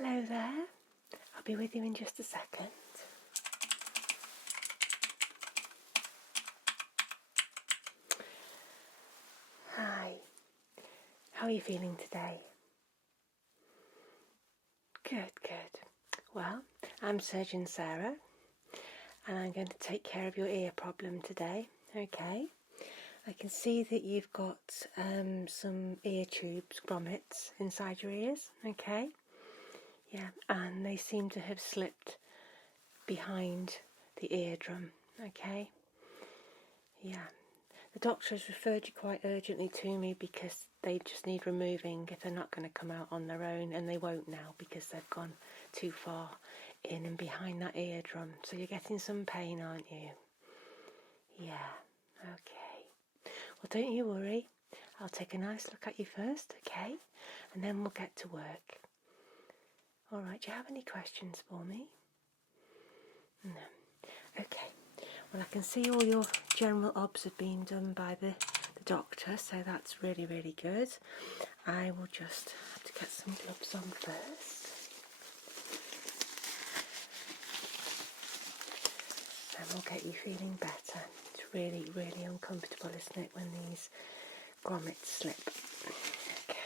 Hello there, I'll be with you in just a second. Hi, how are you feeling today? Good. Well, I'm Surgeon Sarah and I'm going to take care of your ear problem today, okay? I can see that you've got some ear tubes, grommets, inside your ears, okay? Yeah, and they seem to have slipped behind the eardrum, okay? Yeah, the doctor has referred you quite urgently to me because they just need removing if they're not going to come out on their own, and they won't now because they've gone too far in and behind that eardrum. So you're getting some pain, aren't you? Yeah, okay. Well, don't you worry. I'll take a nice look at you first, okay? And then we'll get to work. All right, do you have any questions for me? No. Okay. Well, I can see all your general obs have been done by the doctor, so that's really, really good. I will just have to get some gloves on first. And we'll get you feeling better. It's really, really uncomfortable, isn't it, when these grommets slip? Okay.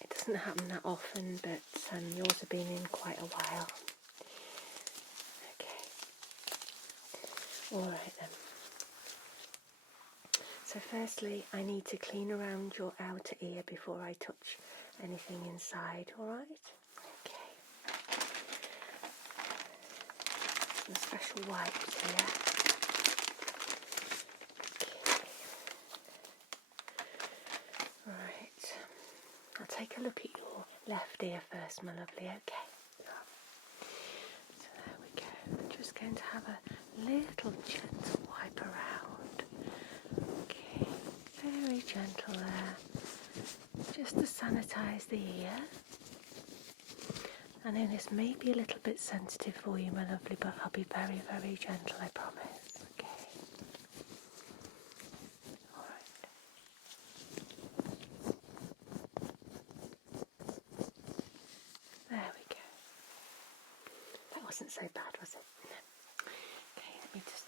It doesn't happen that often, but yours have been in quite a while. Alright then. So firstly, I need to clean around your outer ear before I touch anything inside, alright? Okay. Some special wipes here. Okay. Right. I'll take a look at your left ear first, my lovely, okay? So there we go. I'm just going to have a little gentle wipe around. Okay, very gentle there, just to sanitize the ear. I know this may be a little bit sensitive for you, my lovely, but I'll be very, very gentle, I promise. Okay. Alright. There we go. That wasn't so bad, was it? Okay, let me just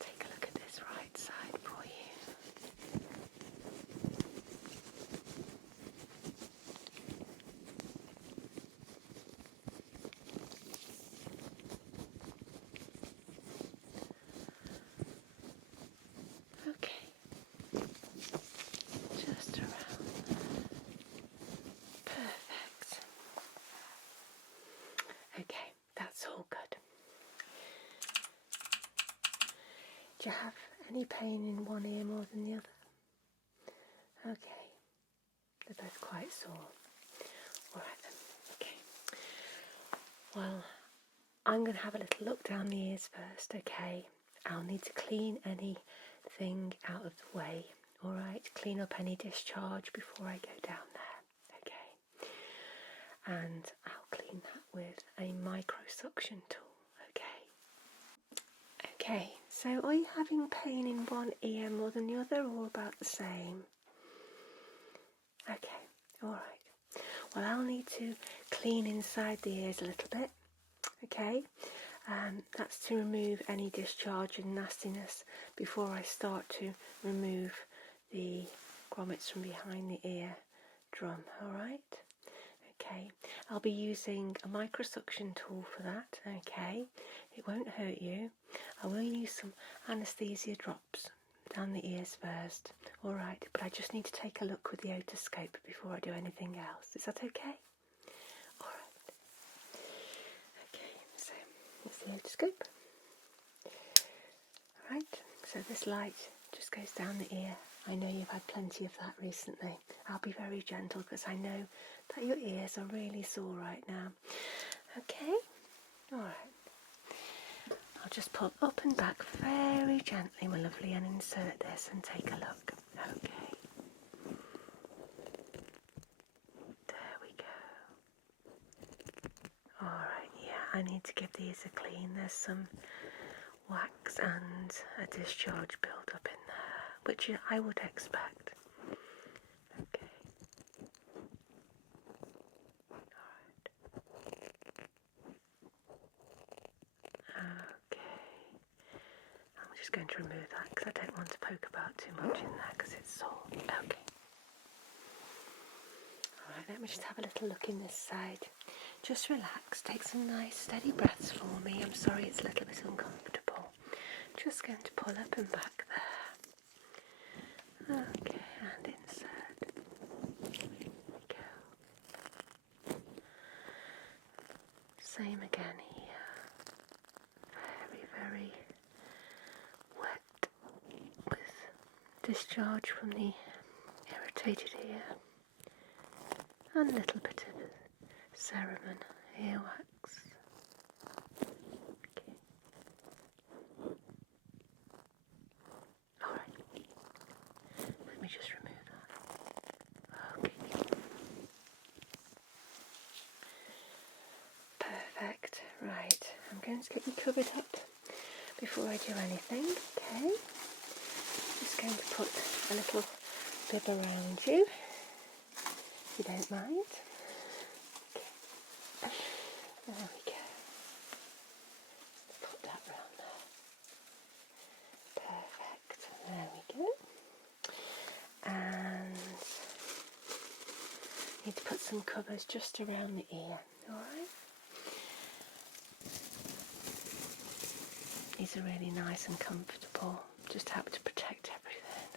take a look at this right side for you. Okay, just around. Perfect. Okay, that's all good. Do you have any pain in one ear more than the other? Okay, they're both quite sore. Alright then, okay. Well, I'm going to have a little look down the ears first, okay? I'll need to clean anything out of the way, alright? Clean up any discharge before I go down there, okay? And I'll clean that with a microsuction tool, okay? Okay, so are you having pain in one ear more than the other, or about the same? Okay, alright. Well, I'll need to clean inside the ears a little bit, okay? That's to remove any discharge and nastiness before I start to remove the grommets from behind the ear drum, alright? Okay, I'll be using a microsuction tool for that, okay? It won't hurt you. I will use some anaesthesia drops down the ears first, alright? But I just need to take a look with the otoscope before I do anything else. Is that okay? Alright. Okay, so it's the otoscope. Alright, so this light just goes down the ear. I know you've had plenty of that recently. I'll be very gentle because I know that your ears are really sore right now. Okay? Alright. I'll just pull up and back very gently, my lovely, and insert this and take a look. Okay. There we go. Alright, yeah, I need to give these a clean. There's some wax and a discharge build up in there, which I would expect. Okay. just going to remove that because I don't want to poke about too much in there because it's sore. Okay. Alright, let me just have a little look in this side. Just relax, take some nice steady breaths for me. I'm sorry it's a little bit uncomfortable. Just going to pull up and back there. Okay, and insert. There we go. Same again here. Very, very wet with discharge from the irritated ear. And a little bit of cerumen earwax. Okay. Alright. Let me just remove that. Okay. Perfect. Right. I'm going to get you covered up before I do anything. Okay. Just going to put a little bib around you, if you don't mind. Okay. There we go. Put that round there. Perfect. There we go. And need to put some covers just around the ear. Alright. These are really nice and comfortable. Just help to protect everything.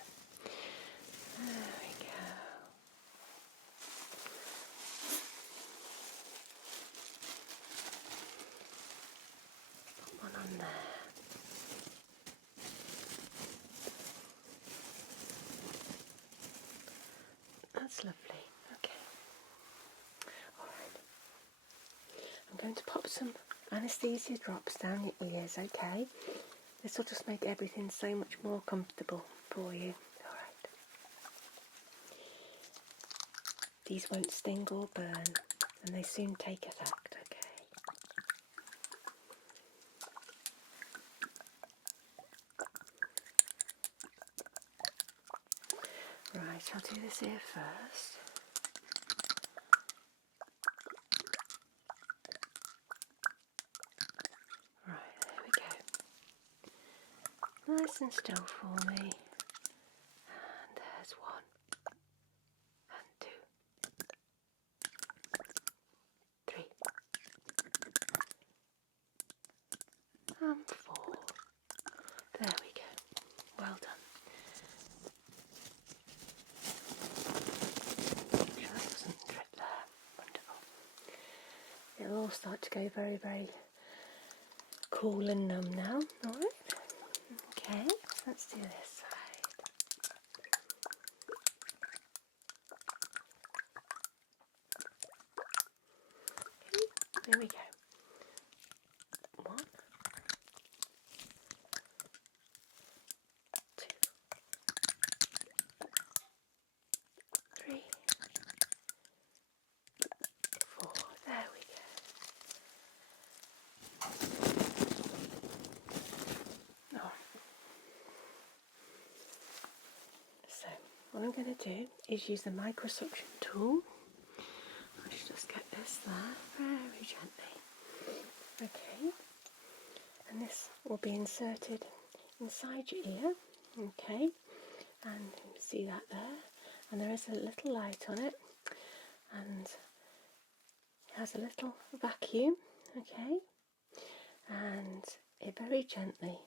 There we go. Put one on there. That's lovely. Okay. Alright. I'm going to pop some anaesthesia drops down your ears, okay? This will just make everything so much more comfortable for you. Alright. These won't sting or burn, and they soon take effect, okay? Right, I'll do this ear first. Right, there we go. Nice and still for me. And there's one. And two. 3. And 4. There we go. Well done. Make sure that doesn't drip there. Wonderful. It'll all start to go very, very cool and numb now. Alright. Okay, let's do this side. Okay, there we go. 1, 2, 3, 4. There we go. Oh. So, what I'm going to do is use the Microsuction tool. I should just get this there very gently. Okay. And this will be inserted inside your ear. Okay. And you can see that there. And there is a little light on it. And it has a little vacuum. Okay. And it very gently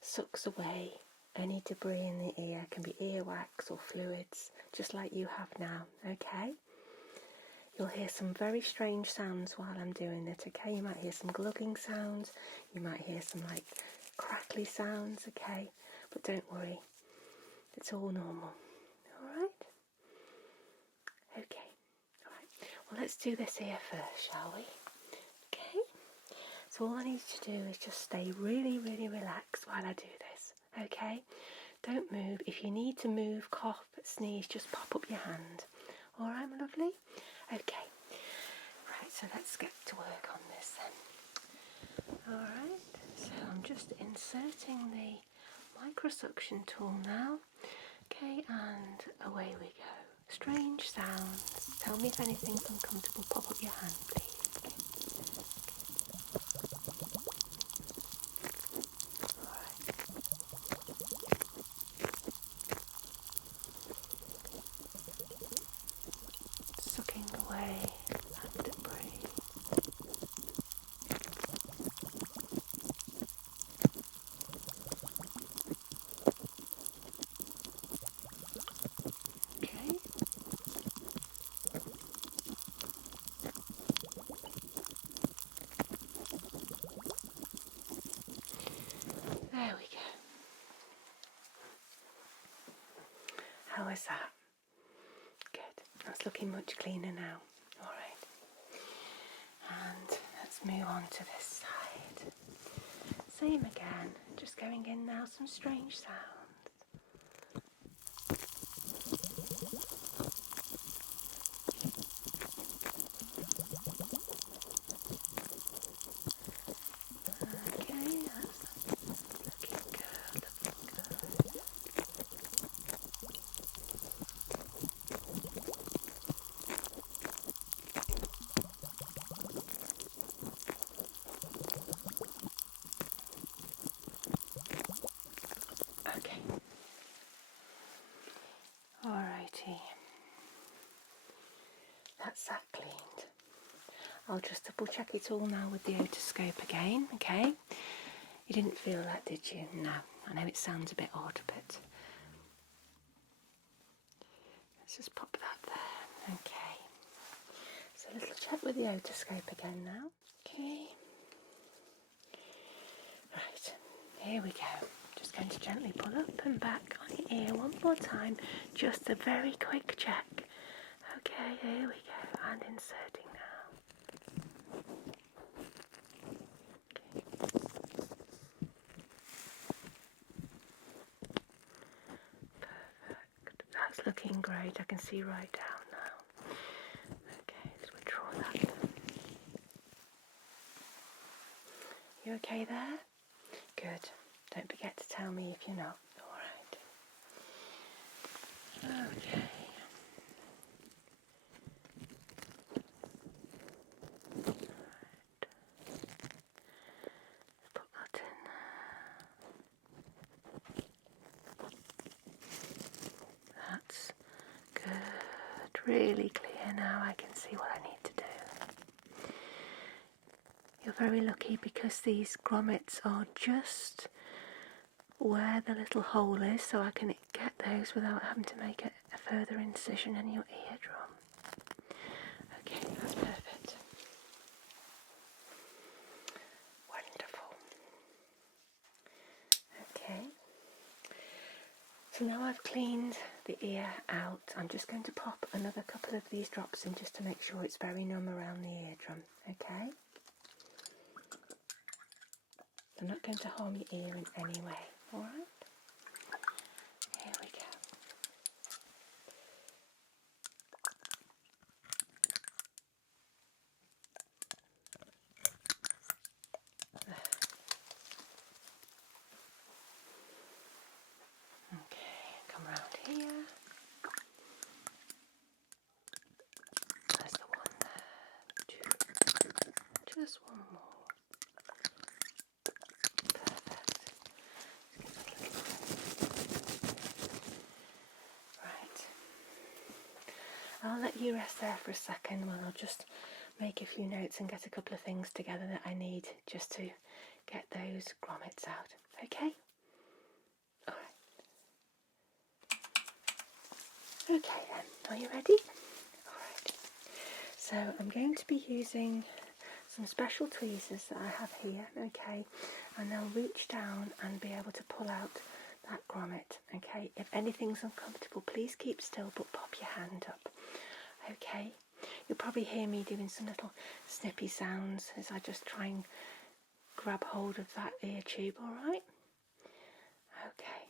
sucks away any debris in the ear. It can be earwax or fluids, just like you have now, okay? You'll hear some very strange sounds while I'm doing it, okay? You might hear some glugging sounds, you might hear some like crackly sounds, okay? But don't worry, it's all normal, alright? Okay, alright. Well, let's do this ear first, shall we? Okay? So all I need you to do is just stay really, really relaxed while I do this, okay? Don't move. If you need to move, cough, sneeze, just pop up your hand. Alright, my lovely? Okay. Right, so let's get to work on this then. Alright, so I'm just inserting the Microsuction tool now. Okay, and away we go. Strange sounds. Tell me if anything's uncomfortable. Pop up your hand, please. Okay. Alright. How's that? Good. That's looking much cleaner now. All right. And let's move on to this side. Same again. Just going in now, some strange sounds. Okay, that's looking good. Okay. Alrighty. That's that cleaned. I'll just double check it all now with the otoscope again, okay? You didn't feel that, did you? No. I know it sounds a bit odd, but let's just pop that there. Okay. So a little check with the otoscope again now. Okay. Right. Here we go. Just going to gently pull up and back on your ear one more time. Just a very quick check. Okay, here we go. And inserting now. Okay. Perfect. That's looking great. I can see right down now. Okay, let's withdraw that. You okay there? Good. Don't forget to tell me if you're not. Alright. Okay. Put that in. That's good. Really clear now. I can see what I need to do. You're very lucky because these grommets are just where the little hole is, so I can get those without having to make a further incision in your eardrum. Okay, that's perfect. Wonderful. Okay. So now I've cleaned the ear out, I'm just going to pop another couple of these drops in just to make sure it's very numb around the eardrum, okay? They're not going to harm your ear in any way, alright? Here we go. Okay, come round here. There's the one there. Just one more. I'll let you rest there for a second while I'll just make a few notes and get a couple of things together that I need just to get those grommets out. Okay? Alright. Okay then, are you ready? Alright. So I'm going to be using some special tweezers that I have here, okay? And they'll reach down and be able to pull out that grommet, okay? If anything's uncomfortable, please keep still but pop your hand up, okay? You'll probably hear me doing some little snippy sounds as I just try and grab hold of that ear tube, alright? Okay.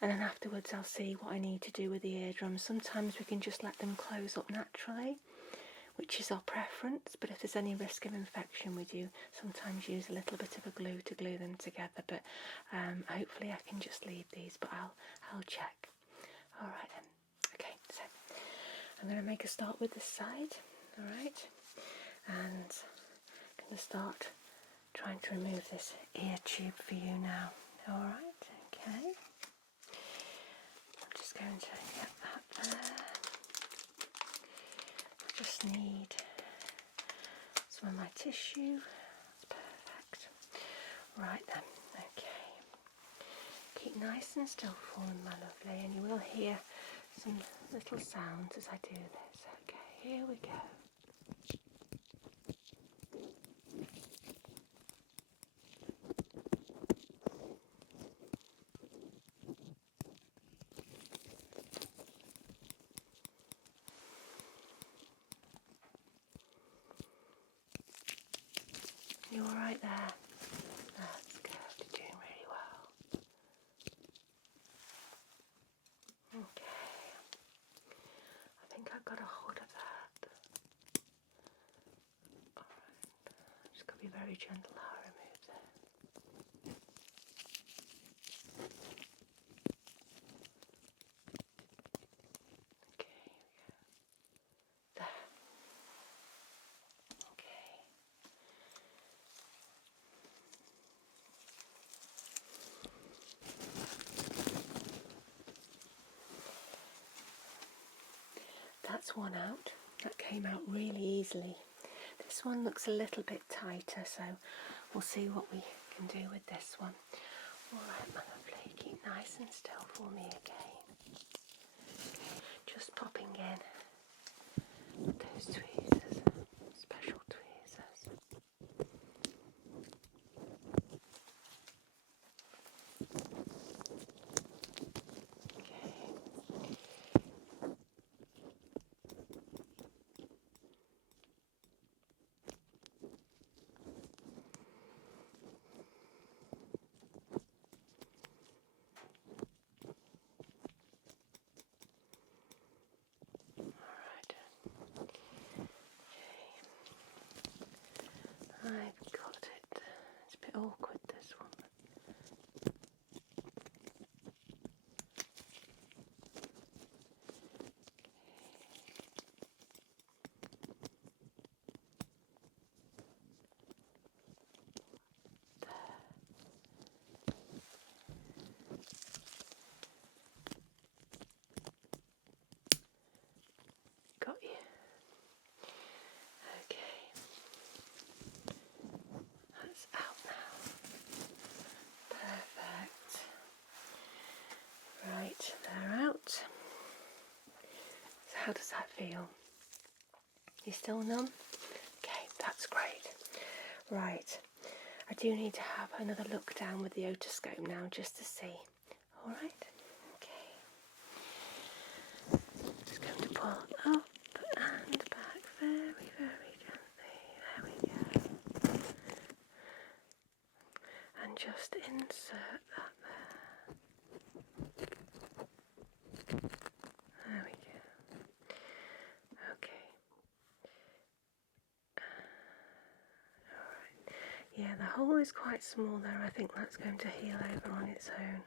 And then afterwards I'll see what I need to do with the eardrums. Sometimes we can just let them close up naturally, which is our preference, but if there's any risk of infection, we do sometimes use a little bit of a glue to glue them together, but hopefully I can just leave these, but I'll check. Alright then. Okay, so I'm going to make a start with this side, alright, and I'm going to start trying to remove this ear tube for you now, alright, okay. I'm just going to get that there. I just need some of my tissue. That's perfect. Right then, okay. Keep nice and still for me, my lovely, and you will hear some little sounds as I do this. Okay, here we go. You all right there? That's good. You're doing really well. Okay. I think I've got a hold of that. Alright. Just got to be very gentle how I remove that. Okay, here we go. There. Okay. That's one out. That came out really easily. This one looks a little bit tighter, so we'll see what we can do with this one. Alright, my lovely, keep nice and still for me again. Just popping in those tweezers, special tweezers. Okay. I've got it. It's a bit awkward, this one. Got you. Okay. That's out now. Perfect. Right, they're out. So how does that feel? You still numb? Okay, that's great. Right, I do need to have another look down with the otoscope now just to see. Alright? Okay. Just going to pull up and back very, very gently. There we go. And just insert that there. There we go. Okay. Alright. Yeah, the hole is quite small there. I think that's going to heal over on its own.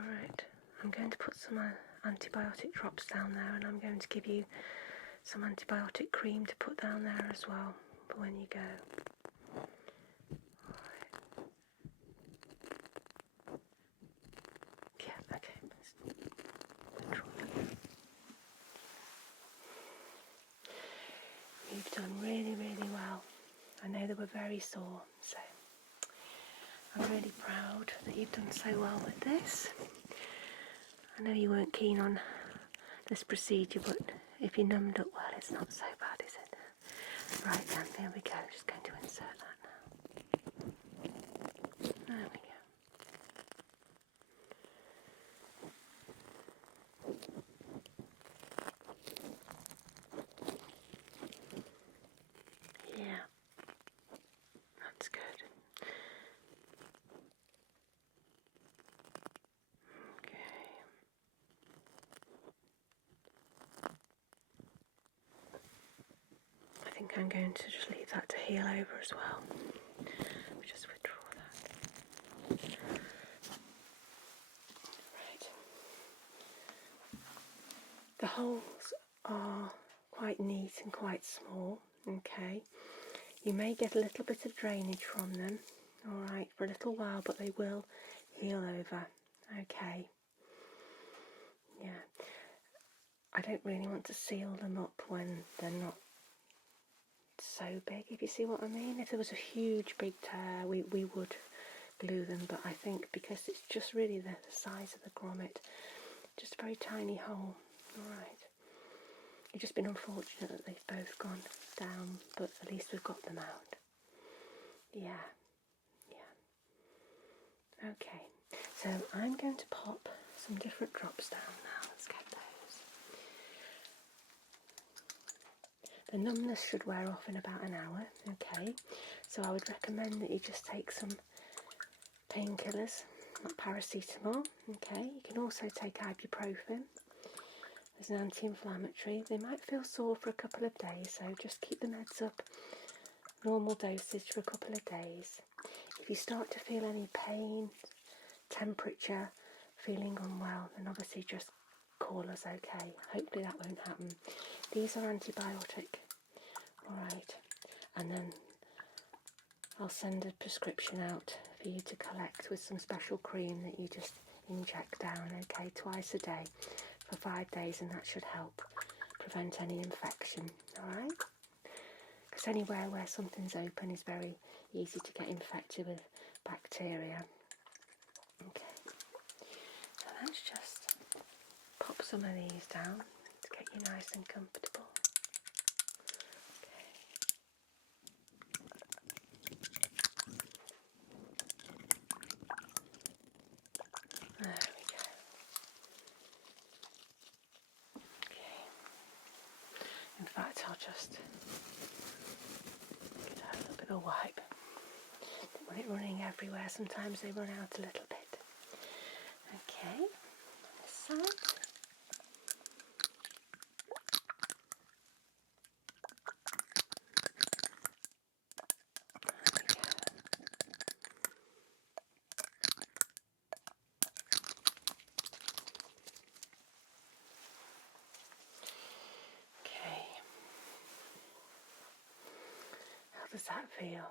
Alright. I'm going to put some antibiotic drops down there, and I'm going to give you some antibiotic cream to put down there as well for when you go. Alright. Yeah, okay. You've done really, really well. I know they were very sore, so I'm really proud that you've done so well with this. I know you weren't keen on this procedure, but if you numbed up well, it's not so bad, is it? Right then, there we go. Just going to insert that now. There we go. Yeah, that's good. Okay. I think I'm going to just leave that to heal over as well. Just withdraw that. Right. The holes are quite neat and quite small, okay. You may get a little bit of drainage from them, alright, for a little while, but they will heal over, okay. Yeah. I don't really want to seal them up when they're not so big, if you see what I mean. If there was a huge big tear, we would glue them, but I think because it's just really the size of the grommet, just a very tiny hole. Alright. It's just been unfortunate that they've both gone down, but at least we've got them out. Yeah. Okay. So I'm going to pop some different drops down now. Let's get those. The numbness should wear off in about an hour. Okay. So I would recommend that you just take some painkillers, like paracetamol. Okay, you can also take ibuprofen as an anti-inflammatory. They might feel sore for a couple of days, so just keep the meds up, normal dosage for a couple of days. If you start to feel any pain, temperature, feeling unwell, then obviously just call us, okay? Hopefully that won't happen. These are antibiotic, alright, and then I'll send a prescription out for you to collect with some special cream that you just inject down, okay, twice a day for 5 days, and that should help prevent any infection, alright? Because anywhere where something's open is very easy to get infected with bacteria. Okay, so let's just pop some of these down to get you nice and comfortable. There we go. Okay. In fact, I'll just give that a little bit of a wipe. Don't want it running everywhere. Sometimes they run out a little bit. Okay. On this side. How does that feel?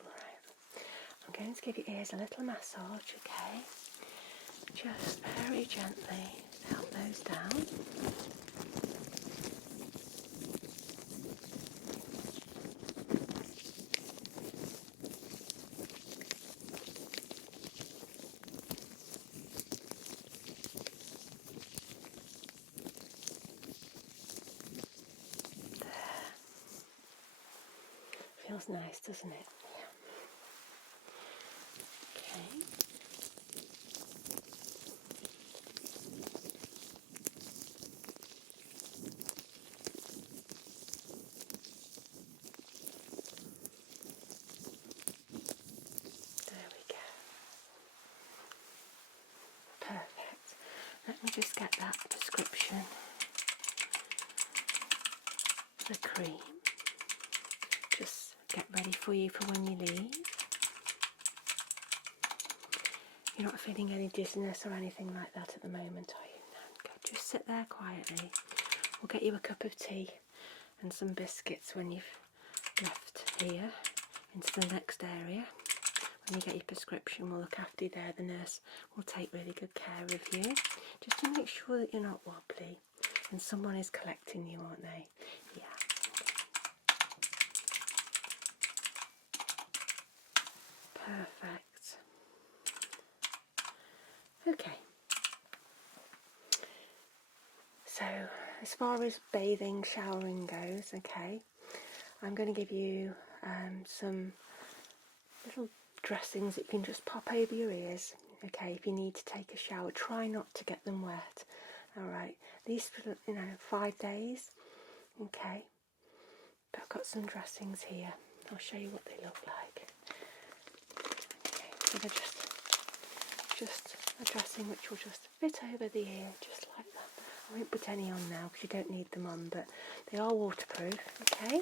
Right. I'm going to give your ears a little massage, okay? Just very gently help those down. Feels nice, doesn't it? Yeah. Okay. There we go. Perfect. Let me just get that prescription, the cream. Just get ready for you for when you leave. You're not feeling any dizziness or anything like that at the moment, are you? No. Good. Just sit there quietly. We'll get you a cup of tea and some biscuits when you've left here into the next area. When you get your prescription, we'll look after you there. The nurse will take really good care of you, just to make sure that you're not wobbly. And someone is collecting you, aren't they? Yeah. Perfect. Okay. So, as far as bathing, showering goes, okay, I'm going to give you some little dressings that you can just pop over your ears, okay, if you need to take a shower. Try not to get them wet, alright. These for, 5 days, okay. But I've got some dressings here. I'll show you what they look like. Okay, so they're just a dressing which will just fit over the ear, just like that. I won't put any on now because you don't need them on, but they are waterproof, okay?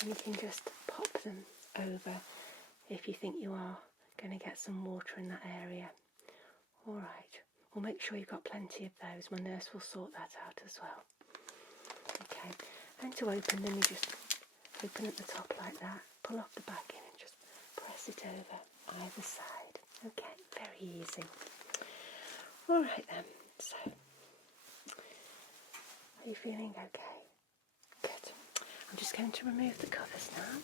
And you can just pop them over if you think you are going to get some water in that area. Alright, we'll make sure you've got plenty of those. My nurse will sort that out as well. Okay, and to open them, you just open at the top like that, pull off the back in and just press it over either side. Okay, very easy. Alright then, so, are you feeling okay? Good. I'm just going to remove the covers now.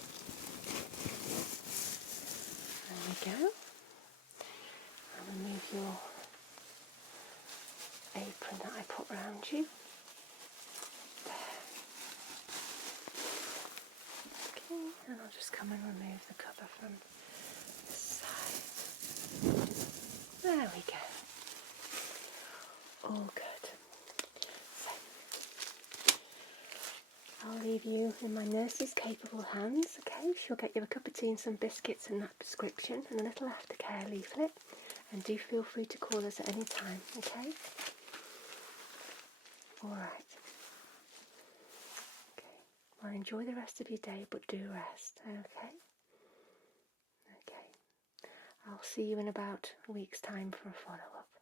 There we go. And remove your apron that I put round you. There. Okay, and I'll just come and remove the cover from this side. There we go. All good. So, I'll leave leave you in my nurse's capable hands, okay? She'll get you a cup of tea and some biscuits and that prescription and a little aftercare leaflet. And do feel free to call us at any time, okay? Alright. Okay. Well, enjoy the rest of your day, but do rest, okay? Okay. I'll see you in about a week's time for a follow-up.